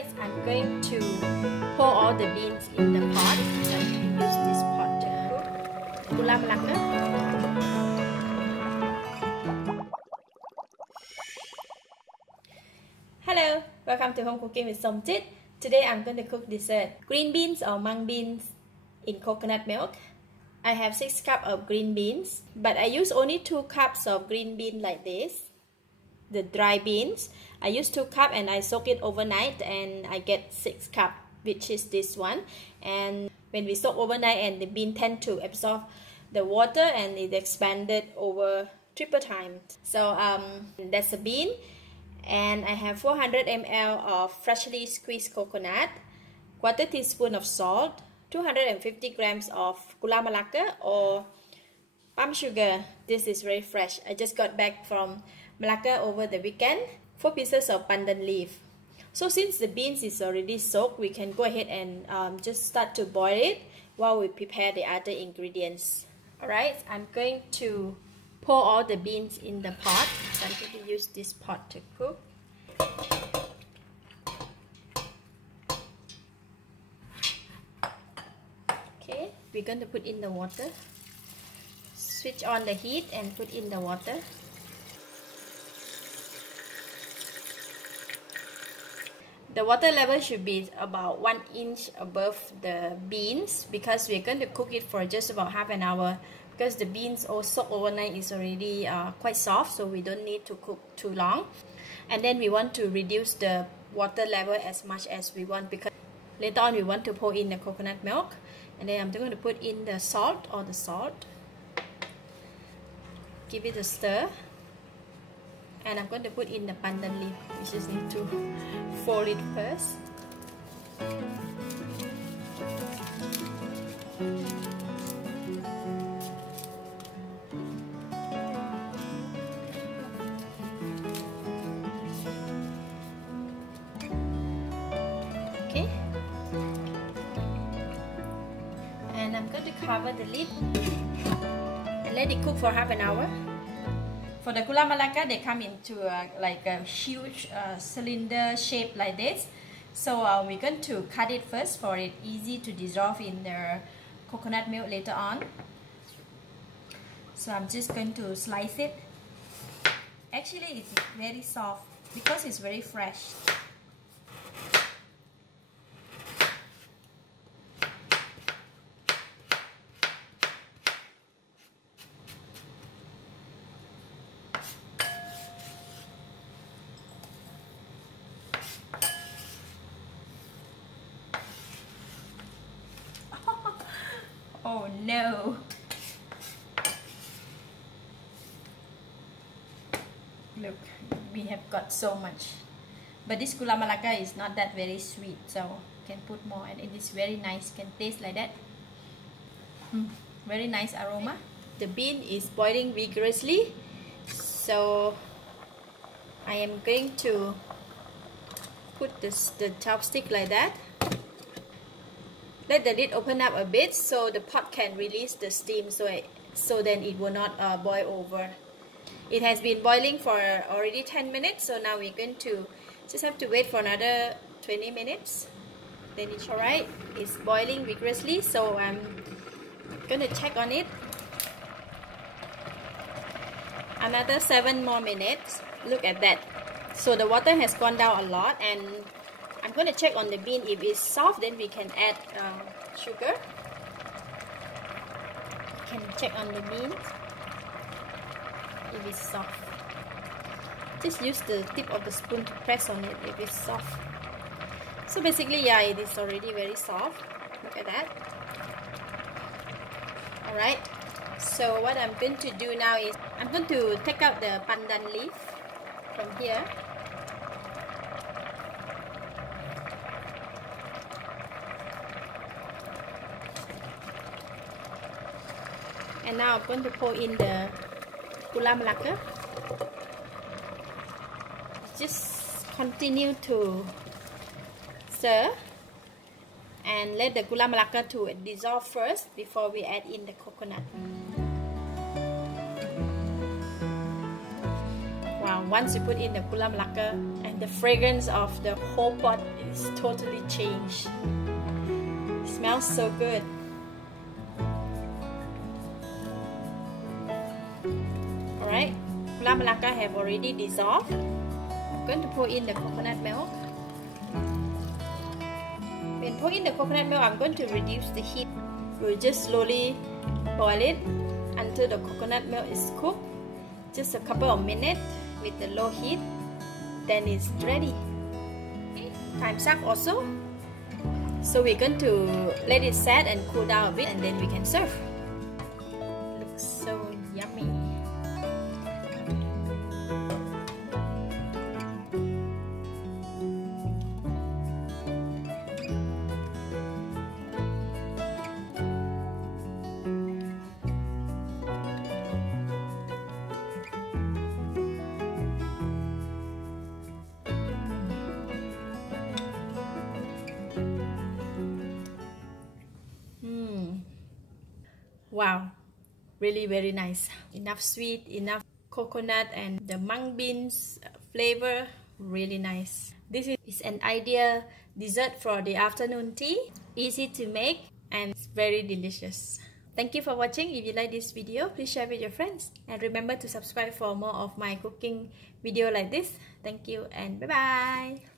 I'm going to pour all the beans in the pot. So I'm going to use this pot to cook Gula Melaka. Hello, welcome to Home Cooking with Somjit. Today I'm going to cook dessert green beans or mung beans in coconut milk. I have 6 cups of green beans, but I use only 2 cups of green bean like this. The dry beans, I use 2 cups and I soak it overnight and I get 6 cups, which is this one. And when we soak overnight, and the bean tend to absorb the water and it expanded over triple times. So that's a bean, and I have 400 ml of freshly squeezed coconut, 1/4 teaspoon of salt, 250 grams of Gula Melaka or palm sugar. This is very fresh. I just got back from Melaka over the weekend. 4 pieces of pandan leaf. So since the beans is already soaked, we can go ahead and just start to boil it while we prepare the other ingredients. Alright, I'm going to pour all the beans in the pot. So I'm going to use this pot to cook. Okay, we're going to put in the water. Switch on the heat and put in the water. The water level should be about 1 inch above the beans because we're going to cook it for just about half an hour, because the beans all soaked overnight is already quite soft, so we don't need to cook too long. And then we want to reduce the water level as much as we want, because later on we want to pour in the coconut milk. And then I'm going to put in the salt, give it a stir. And I'm going to put in the pandan leaf. We just need to fold it first. Okay. And I'm going to cover the lid and let it cook for half an hour. For the Gula Melaka, they come into like a huge cylinder shape like this. So we're going to cut it first for it easy to dissolve in the coconut milk later on. So I'm just going to slice it. Actually, it's very soft because it's very fresh. Oh no! Look, we have got so much. But this Gula Melaka is not that very sweet, so you can put more, and it is very nice. Can taste like that. Very nice aroma. The bean is boiling vigorously, so I am going to put the chopstick like that. Let the lid open up a bit so the pot can release the steam, so then it will not boil over. It has been boiling for already 10 minutes, so now we're going to just have to wait for another 20 minutes. Then it's alright. It's boiling vigorously, so I'm going to check on it. Another 7 more minutes. Look at that. So the water has gone down a lot, and I'm going to check on the bean. If it's soft, then we can add sugar. You can check on the beans. If it's soft, just use the tip of the spoon to press on it if it's soft. So basically, yeah, it is already very soft. Look at that. Alright, so what I'm going to do now is I'm going to take out the pandan leaf from here. And now I'm going to pour in the Gula Melaka. Just continue to stir and let the Gula Melaka to dissolve first before we add in the coconut. Wow, once you put in the Gula Melaka, and the fragrance of the whole pot is totally changed. It smells so good. Alright, Gula Melaka have already dissolved. I'm going to pour in the coconut milk. When pour in the coconut milk, I'm going to reduce the heat. We'll just slowly boil it until the coconut milk is cooked. Just a couple of minutes with the low heat, then it's ready. Okay, time's up also. So we're going to let it set and cool down a bit, and then we can serve. Looks so yummy. Wow, really very nice. Enough sweet, enough coconut, and the mung beans flavor, really nice. This is an ideal dessert for the afternoon tea. Easy to make and it's very delicious. Thank you for watching. If you like this video, please share with your friends. And remember to subscribe for more of my cooking video like this. Thank you and bye-bye.